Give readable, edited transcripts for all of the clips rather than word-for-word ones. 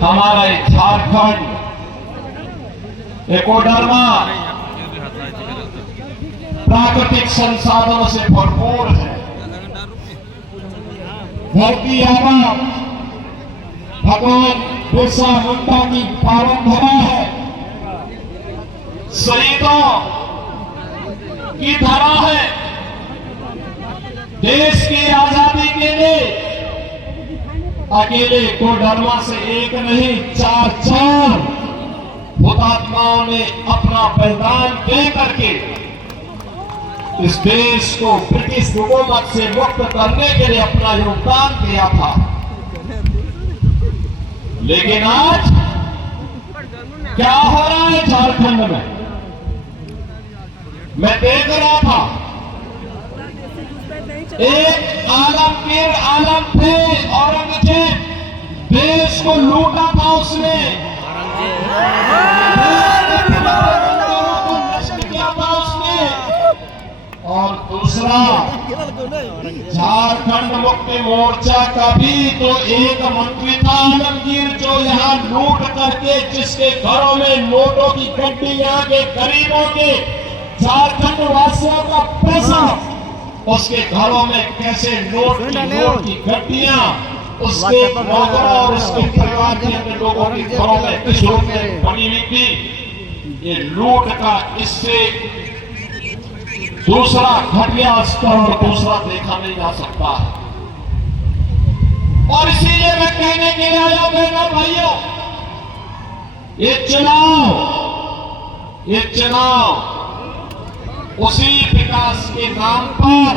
हमारे झारखंड एकोडर्मा प्राकृतिक संसाधनों से भरपूर है। धरती आबा भगवान बिरसा मुंडा की पावन धरा है, शहीदों की धरा है। देश की आजादी के लिए अकेले कोडरमा से एक नहीं, चार हुतात्माओं ने अपना बलिदान दे करके इस देश को ब्रिटिश हुकूमत से मुक्त करने के लिए अपना योगदान दिया था। लेकिन आज क्या हो रहा है झारखंड में? मैं देख रहा था, एक आलमगीर आलम थे, औरंगजेब, देश को लूटा था उसने, नष्ट किया था उसने। और दूसरा, झारखंड मुक्ति मोर्चा का भी तो एक मंत्री था आलमगीर, जो यहाँ लूट करके जिसके घरों में नोटों की गड्डी, यहाँ के गरीबों के झारखंड वासियों का पैसा उसके घरों में कैसे नोट की गड्डियां उसके नौकरों और उसके परिवार के अन्य लोगों के घरों में किस रूप में बनी हुई थी। ये लूट का इससे दूसरा घटिया स्तर और दूसरा देखा नहीं जा सकता है। और इसीलिए मैं कहने के लिए आया बहनों भाइयों, ये चुनाव उसी विकास के नाम पर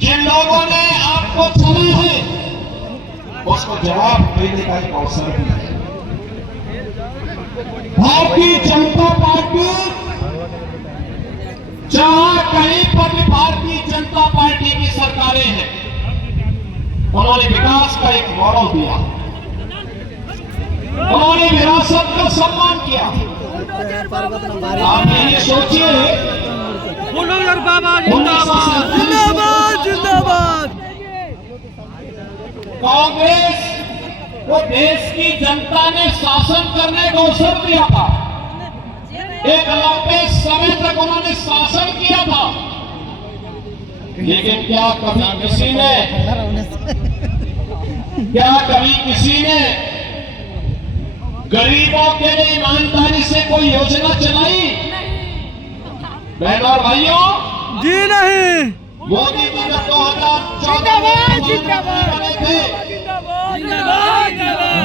जिन लोगों ने आपको चुना है उसको जवाब देने का एक अवसर भी है। भारतीय जनता पार्टी जहां कहीं पर भी भारतीय जनता पार्टी की सरकारें हैं, उन्होंने विकास का एक मॉडल दिया, उन्होंने विरासत का सम्मान किया। आप ये सोचिए, कांग्रेस को देश की जनता ने शासन करने का अवसर दिया था, एक लंबे समय तक उन्होंने शासन किया था। लेकिन क्या कभी किसी ने गरीबों के लिए ईमानदारी से कोई योजना चलाई? बहनों और भाइयों, जी नहीं। मोदी जी ने 2014 बने थे,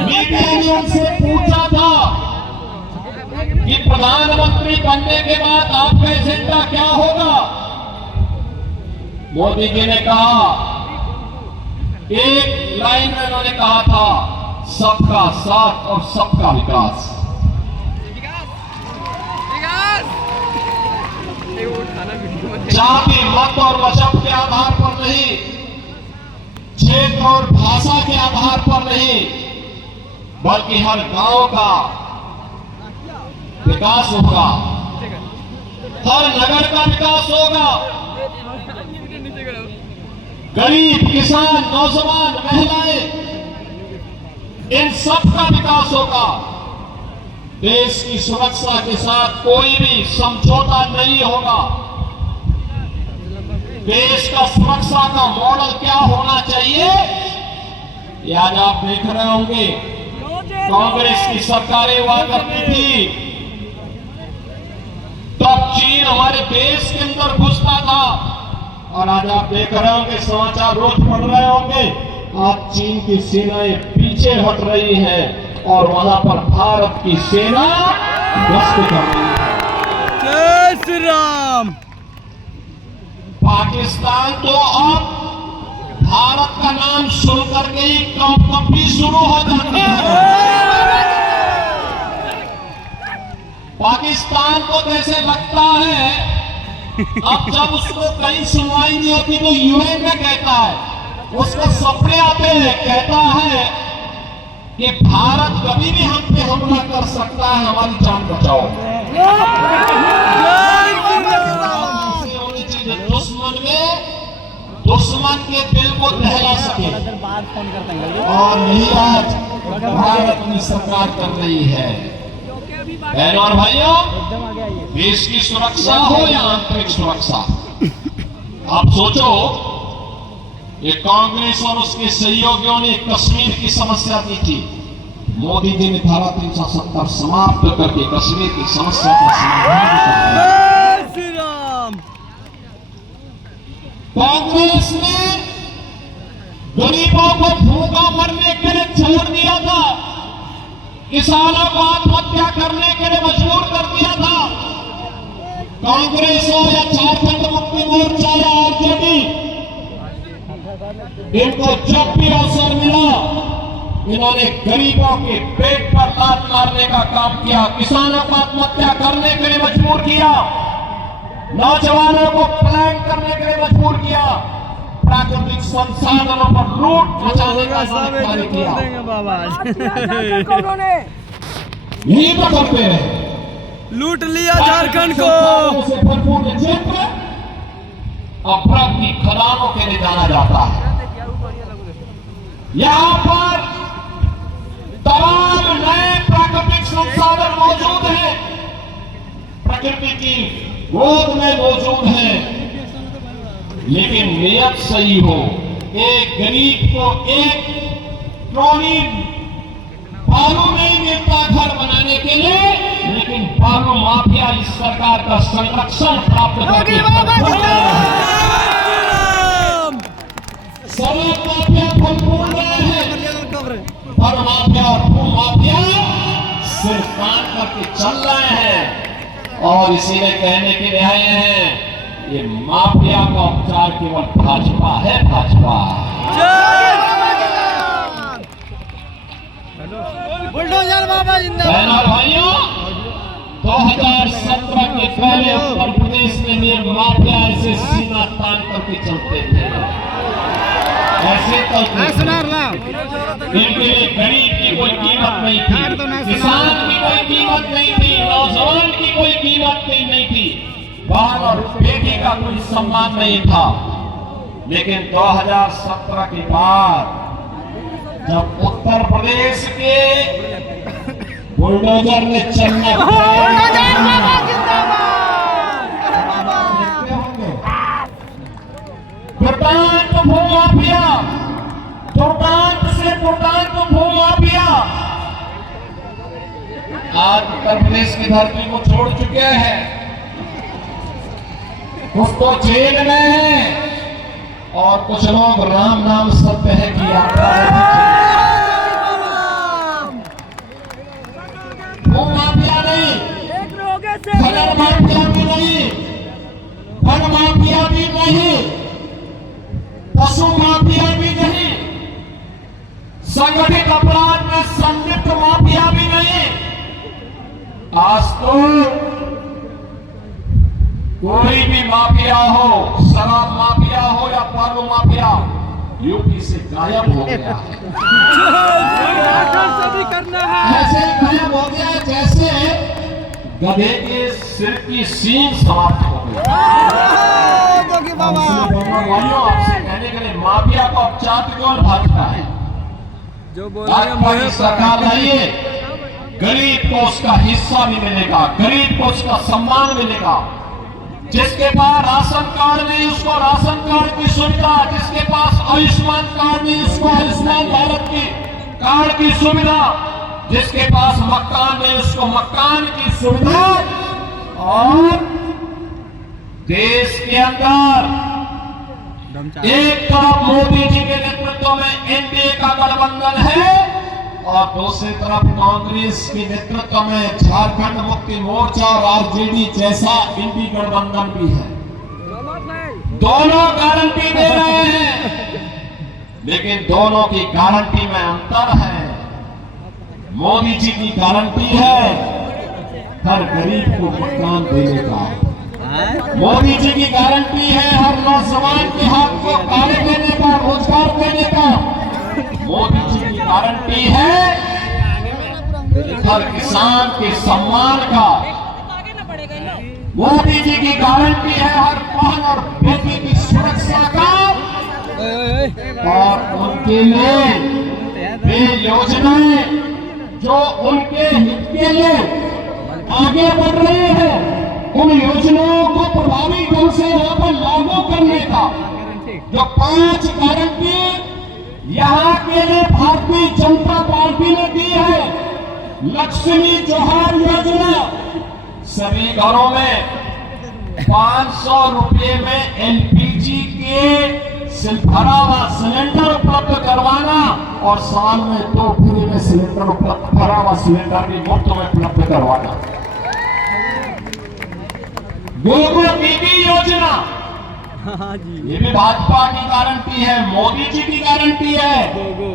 मीडिया ने उनसे पूछा था कि प्रधानमंत्री बनने के बाद आपका एजेंडा क्या होगा? मोदी जी ने कहा, एक लाइन में उन्होंने कहा था, सबका साथ और सबका विकास। जाति, मत और मजहब के आधार पर नहीं, क्षेत्र और भाषा के आधार पर नहीं, बल्कि हर गांव का विकास होगा, हर नगर का विकास होगा, गरीब, किसान, नौजवान, महिलाएं, इन सब का विकास होगा। देश की सुरक्षा के साथ कोई भी समझौता नहीं होगा। देश का सुरक्षा का मॉडल क्या होना चाहिए, ये आज आप देख रहे होंगे। कांग्रेस की सरकारें हुआ करती थी, तब चीन हमारे देश के अंदर घुसता था, और आज आप देख रहे होंगे, समाचार रोज पढ़ रहे होंगे, आज चीन की सेनाएं पीछे हट रही हैं और वहां पर भारत की सेना गश्त कर रही है। जय श्री राम। पाकिस्तान तो अब भारत का नाम सुन करके ही कंपनी शुरू हो जाती है। पाकिस्तान को जैसे लगता है, अब जब उसको कहीं सुनवाई नहीं होती तो यूएन में कहता है, उसको सपने आते हैं, कहता है कि भारत कभी भी हम पे हमला कर सकता है, हमारी जान बचाओ। दुश्मन के दिल को दहला सके। और यही आज भारत में सरकार कर रही है। बहनों और भाइयों, देश की सुरक्षा हो या आंतरिक सुरक्षा, आप सोचो, ये कांग्रेस और उसके सहयोगियों ने कश्मीर की समस्या दी थी। मोदी जी ने धारा 370 समाप्त करके कश्मीर की समस्या का समाधान कर दिया। जय श्री राम। कांग्रेस ने गरीबों को भूखा मरने के लिए छोड़ दिया था, किसानों को आत्महत्या करने के लिए मजबूर कर दिया था। कांग्रेस हो या झारखंड मुक्ति मोर्चा या आरजेडी, इनको जब भी अवसर मिला, इन्होंने गरीबों के पेट पर लात मारने का काम किया, किसानों को आत्महत्या करने के लिए मजबूर किया, नौजवानों को पलायन करने के लिए मजबूर किया, प्राकृतिक संसाधनों पर लूट मचाने का कार्य किया। यही तो करते रहे, लूट लिया झारखंड को। से भरपूर क्षेत्र अपराध की खदानों के लिए जाना जाता है। यहाँ पर तमाम नए प्राकृतिक संसाधन मौजूद हैं, प्रकृति की गोद में मौजूद हैं, लेकिन नियत सही हो। एक गरीब को एक ट्रॉली बालू नहीं मिलता घर बनाने के लिए, लेकिन बालू माफिया इस सरकार का संरक्षण प्राप्त करके सड़क माफिया भरपूर रहे हैं, पर माफिया और भू माफिया सिर्फ कान करके चल रहे हैं। और इसीलिए कहने के लिए आए हैं, ये माफिया का उपचार केवल भाजपा है, भाजपा। बुलडोजर बाबा जिंदाबाद। बहनों और भाइयों, 2017 के पहले उत्तर प्रदेश में ये माफिया ऐसे सीना तान करके चलते थे, ऐसे चलते थे। इनके लिए गरीब की कोई कीमत नहीं थी, किसान की कोई कीमत नहीं थी, नौजवान की कोई कीमत नहीं थी, बहन और बेटी का कोई सम्मान नहीं था। लेकिन 2017 के बाद जब उत्तर प्रदेश के बुलडोजर ने चलना दुर्दांत भूमाफिया, दुर्दांत से दुर्दांत भूमाफिया आज उत्तर प्रदेश की धरती को छोड़ चुके हैं। कुछ तो जेल में है और कुछ लोग राम नाम सत्य है की यात्रा में। भू माफिया नहीं, खनन माफिया भी नहीं, वन माफिया भी नहीं, पशु माफिया भी नहीं, संगठित अपराध में संलिप्त माफिया भी नहीं। आज तो कोई भी माफिया हो, शराब माफिया हो या बालू माफिया, यूपी से गायब हो गया है। ऐसे गायब हो गया है जैसे गधे के सिर की सींग समाप्त हो गई। आपसे कहने के लिए माफिया का उपचार केवल भाजपा है। भाजपा की सरकार लाइए, गरीब को उसका हिस्सा भी मिलेगा, गरीब को उसका सम्मान मिलेगा। जिसके पास राशन कार्ड नहीं उसको राशन कार्ड की सुविधा, जिसके पास आयुष्मान कार्ड नहीं उसको आयुष्मान भारत की कार्ड की सुविधा, जिसके पास मकान नहीं उसको मकान की सुविधा। और देश के अंदर एक तरफ मोदी जी के नेतृत्व में एनडीए का गठबंधन है और दूसरी तरफ कांग्रेस के नेतृत्व में झारखंड मुक्ति मोर्चा और आरजेडी जैसा इंडी गठबंधन भी है। दोनों गारंटी दे रहे हैं, लेकिन दोनों की गारंटी में अंतर है। मोदी जी की गारंटी है हर गरीब को मकान देने का, मोदी जी की गारंटी है हर नौजवान के हाथ को कार्य देने का, रोजगार देने का। मोदी जी की गारंटी है हर किसान के सम्मान का। मोदी जी की गारंटी है हर बहन और बेटी की सुरक्षा का। और उनके लिए वे योजनाएं जो उनके हित के लिए आगे बढ़ रहे हैं, उन योजनाओं को प्रभावी ढंग से यहाँ पर लागू करने का जो 5 गारंटी यहाँ के लिए भारतीय जनता पार्टी ने दी है। लक्ष्मी जोहार योजना, सभी घरों में 500 रुपए में एलपीजी के भरा हुआ सिलेंडर उपलब्ध करवाना और साल में 2 फ्री में सिलेंडर उपलब्ध, भरा हुआ सिलेंडर भी मुफ्त में उपलब्ध करवाना। गुरुकुल दीदी योजना, हाँ जी, ये भी भाजपा की गारंटी है, मोदी जी की गारंटी है। गो गो